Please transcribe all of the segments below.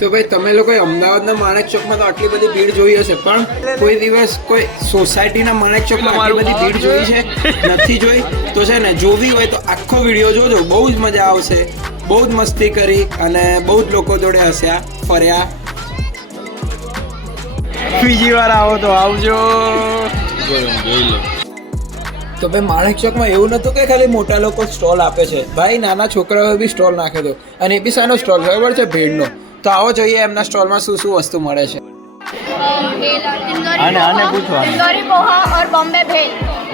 તો ભાઈ તમે લોકોએ અમદાવાદના માણેક ચોકમાં તો આટલી બધી ભીડ જોઈ હશે પણ કોઈ દિવસ કોઈ સોસાયટીના માણેક ચોકમાં આટલી બધી ભીડ જોઈ છે? નથી જોઈ? તો છે ને જોવી હોય તો આખો વીડિયો જોજો બહુ જ મજા આવશે. બહુ જ મસ્તી કરી અને બહુ જ લોકો જોડે હસ્યા ફર્યા. બીજી વાર આવો તો આવજો. તો ભાઈ માણેક ચોકમાં એવું નહોતું કે ખાલી મોટા લોકો સ્ટોલ આપે છે. ભાઈ નાના છોકરાઓએ બી સ્ટોલ નાખ્યો હતો. અને એ બી સાનો સ્ટોલ બરાબર છે? ભીડનો. તો આવો જોઈએ એમના સ્ટોલમાં શું શું વસ્તુ મળે છે.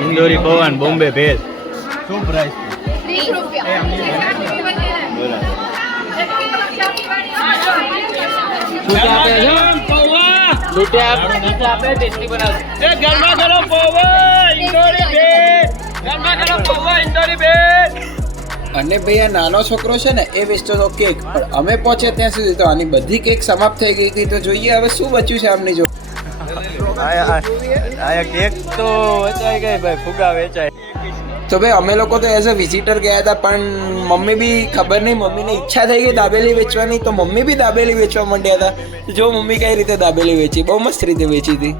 ઇન્દોરી પોહા બોમ્બે ભેલ. અને શું પ્રાઇસ રૂપિયા. ગરમા ગરમ પોહા ઇન્દોરી ભેલ. અને ભાઈ, આ નાનો છોકરો છે ને, એ વેચતો હતો કેક પણ અમે પહોંચે ત્યાં સુધી તો આની બધી કેક સમાપ્ત થઈ ગઈ હતી. તો જોઈએ હવે શું બચ્યું છે આમની જો. કેક તો વેચાઈ ગઈ ભાઈ ફુગા વેચાય તો ભાઈ અમે લોકો તો એઝ અ વિઝિટર ગયા હતા, પણ મમ્મી બી ખબર નહીં, મમ્મીને ઈચ્છા થઈ ગઈ દાબેલી વેચવાની, તો મમ્મી બી દાબેલી વેચવા માંડ્યા હતા. જો મમ્મી કઈ રીતે દાબેલી વેચી? બહુ મસ્ત રીતે વેચી હતી.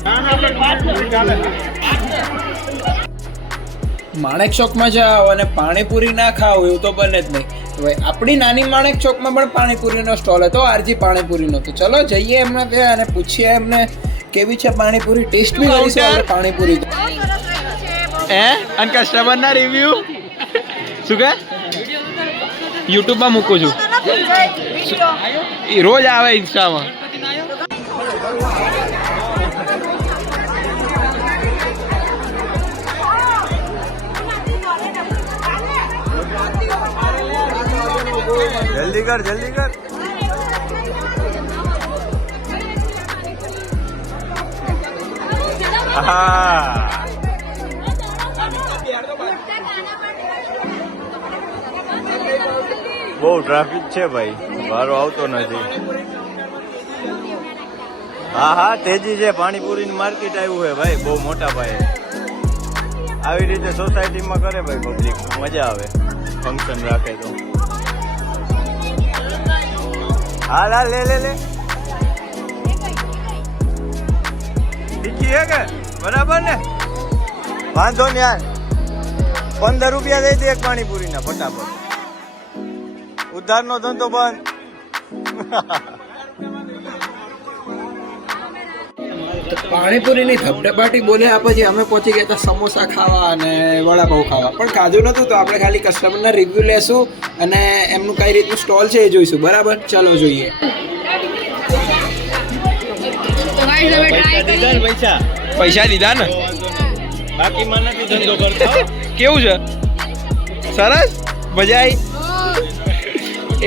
માણેક ચોકમાં જાઓ અને પાણીપુરી ના ખાઓ એવું તો બને જ નહીં. હવે આપણી નાની માણેક ચોકમાં પણ પાણીપુરીનો સ્ટોલ હતો આરજી પાણીપુરીનો. તો ચલો જઈએ એમને ત્યાં અને પૂછીએ એમને કેવી છે પાણીપુરી ટેસ્ટ બી કરીશું આપણે પાણીપુરી હે? અને કસ્ટમરના રિવ્યુ શું કે યુટ્યુબમાં મૂકું છું. એ રોજ આવે ઇન્સ્ટામાં જલ્દી કર જલ્દી કર. હા બહુ ટ્રાફિક છે ભાઈ. વારો આવતો નથી. હા હા તેજી છે. પાણીપુરીની માર્કેટ આવ્યું છે ભાઈ. બહુ મોટા ભાઈ આવી રીતે સોસાયટીમાં કરે ભાઈ પબ્લિક મજા આવે. ફંક્શન રાખે તો. હાલ હાલ લે લે લે. ટીકી હે કે? બરાબર ને? વાંધો ને યાર પંદર રૂપિયા દઈ દે એક પાણીપુરીના, ફટાફટ. ઉધારનો ધંધો બંધ. પાણીપુરીની ધબધબાટી બોલ્યા પછી અમે પહોંચી ગયા હતા સમોસા ખાવા અને વડાપાઉં ખાવા. પણ કાજુ નતું તો આપણે ખાલી કસ્ટમરના રિવ્યુ લેશું અને એમનું કઈ રીતનું સ્ટોલ છે એ જોઈશું. બરાબર? ચલો જોઈએ. પૈસા પૈસા? દીધા ને? બાકી મને ધંધો કરતો. કેવું છે? સરસ? મજા આવી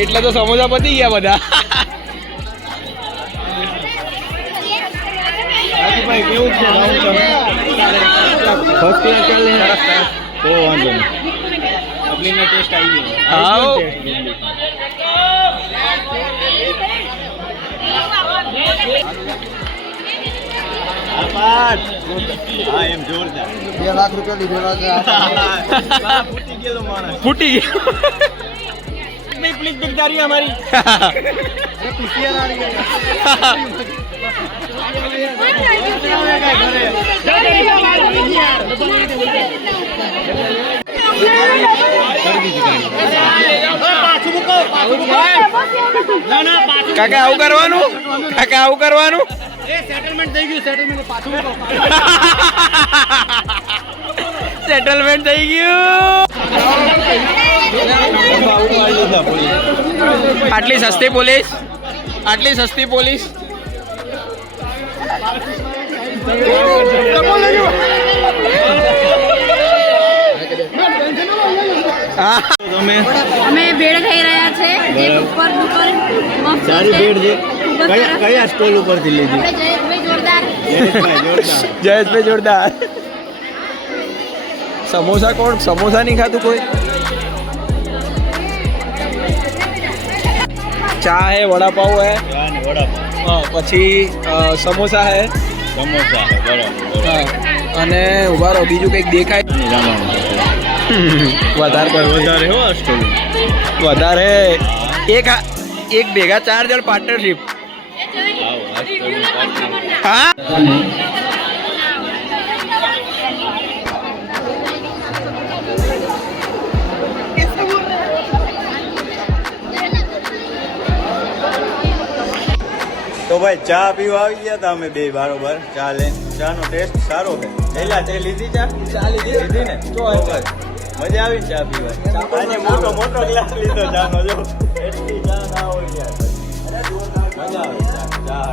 એટલે તો સમોસા પતી ગયા બધા. ફર્સ્ટ ક્લાસ ચાલે તો વાંધો નહીં પબ્લિકનો ટેસ્ટ આવી ગયો આવો. હા એમ જોરદાર બે લાખ રૂપિયા લીધેલા છે હા, ફૂટી ગયેલો માણસ ફૂટી નહીં પ્લીઝ બિગદારી અમારી કાકા આવું કરવાનું? કાકા આવું કરવાનું? સેટલમેન્ટ થઈ ગયું. આટલી સસ્તી પોલીસ? આટલી સસ્તી પોલીસ? અમે ભેળ ખાઈ રહ્યા છે જે ઉપર ઉપર સારી છે. છે. કયા કયા સ્ટોલ ઉપરથી લીધી? જયેશભાઈ જોરદાર. જયેશભાઈ, જોરદાર. સમોસા કોણ? સમોસા નહીં ખાતું કોઈ? ચા હે વડાપાઉં હે? ચા હા, પછી સમોસા હે. સમોસા બરાબર હા, અને ઊભા રહો બીજું કંઈક દેખાય? વધારે વધારે હો વધારે. એક એક ભેગા ચાર જણ પાર્ટનરશિપ હા? તો ભાઈ ચા પીવા આવી ગયા હતા અમે બે બરોબર. ચા લે ચા નો ટેસ્ટ સારો છે. પહેલા તે લીધી ચા? ચા લીધી. લીધી ને? તો. મજા આવી ચા પીવા આજે મોટો મોટો ગ્લાસ લીધો ચા નો જો. એટલી ચા ના હોય યાર. મજા આવે ચા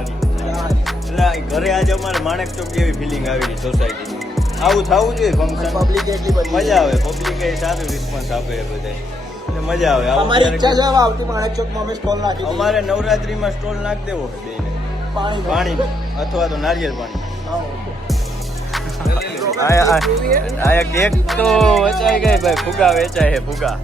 ચા ઘરે આજે અમારે માણેક ચોક જેવી ફિલિંગ આવી સોસાયટી આવું થવું જોઈએ ફંક્શન પબ્લિક એટલી બધી મજા આવે. પબ્લિક એ સારું રિસ્પોન્સ આપે બધાય. બધા મજા આવે. અમારી ઈચ્છા છે આવતી માણેક ચોકમાં અમે સ્ટોલ નાખી. અમારે નવરાત્રીમાં સ્ટોલ નાખી દેવો બેયને. પાણી પાણી અથવા તો નારિયેળ પાણી. આયા કેક તો વેચાઈ ગઈ ભાઈ ફુગા વેચાય છે ફુગા.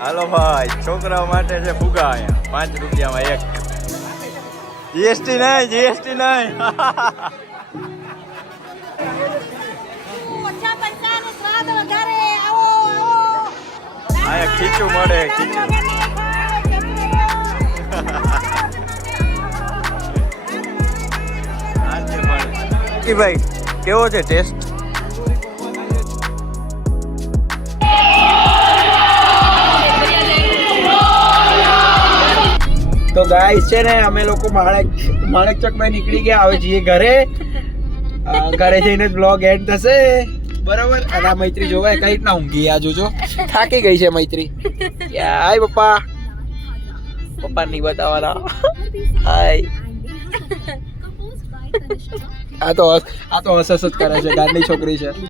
હાલો ભાઈ છોકરાઓ માટે છે ફુગા અહીંયા. પાંચ રૂપિયામાં એક. જીએસટી નહીં જીએસટી નહીં. અહીંયા ખીચું મળે, ખીચું. ભાઈ, કેવો છે ટેસ્ટ તો ગાય છે ને, અમે લોકો માણેક માણેક ચોકમાં નીકળી ગયા આવે છીએ ઘરે. ઘરે જઈને જ બ્લોગ એન્ડ થશે. બરાબર? અને આ મૈત્રી જોવા કઈ રીતના ઊંઘી આ જોજો. થાકી ગઈ છે મૈત્રી. હાય પપ્પા. પપ્પા નહીં બતાવવાના. હાય. આ તો આ તો હસ હસ કરે છે ગાંધી છોકરી છે.